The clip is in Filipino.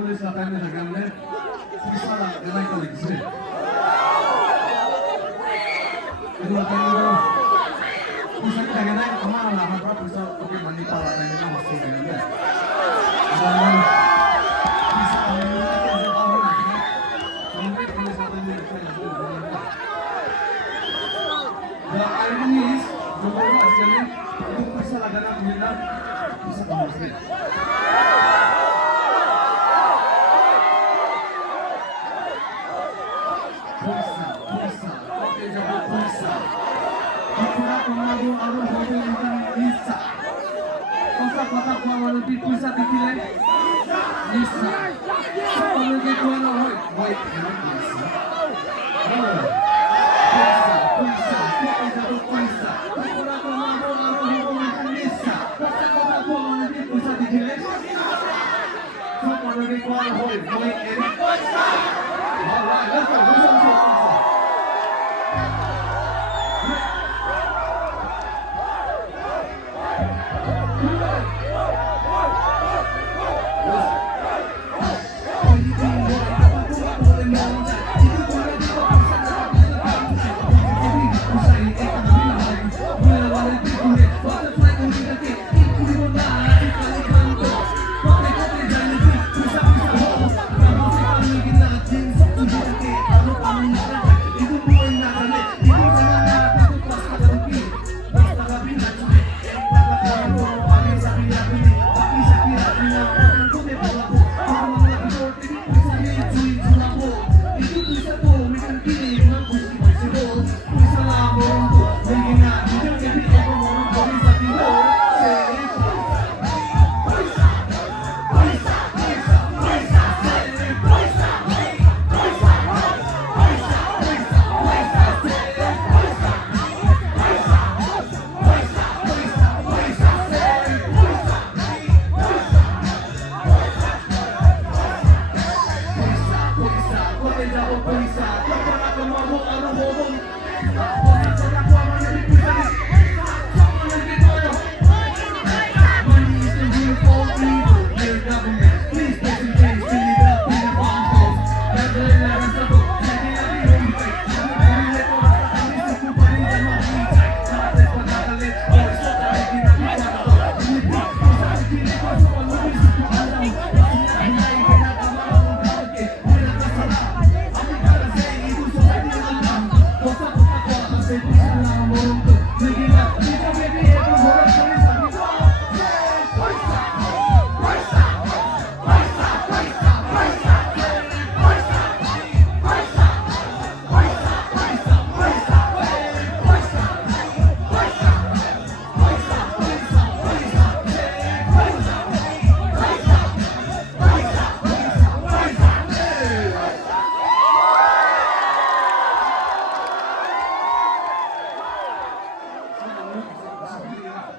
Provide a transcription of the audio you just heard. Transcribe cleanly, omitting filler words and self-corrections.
Sa time na gamle, bisa lang gamay ko ligsi. Ito na tayo nito. Bisa kita gamay, kama na hapra bisa oke mani pala tayo nito maso gamle. Dan bisa kami natin sa tao natin. Sampai kami sa tayo nito na so gamle. The irony is, jumlah aslinya itu bisa lagana kumina bisa kamusri. Pusat dipilih bisa sebagai tuan orang baik dengan bisa bisa kita jatuh bisa kita mampu menggunakan bisa kata tuan di pusat dipilih sebagai tuan orang baik dengan bisa alright let's go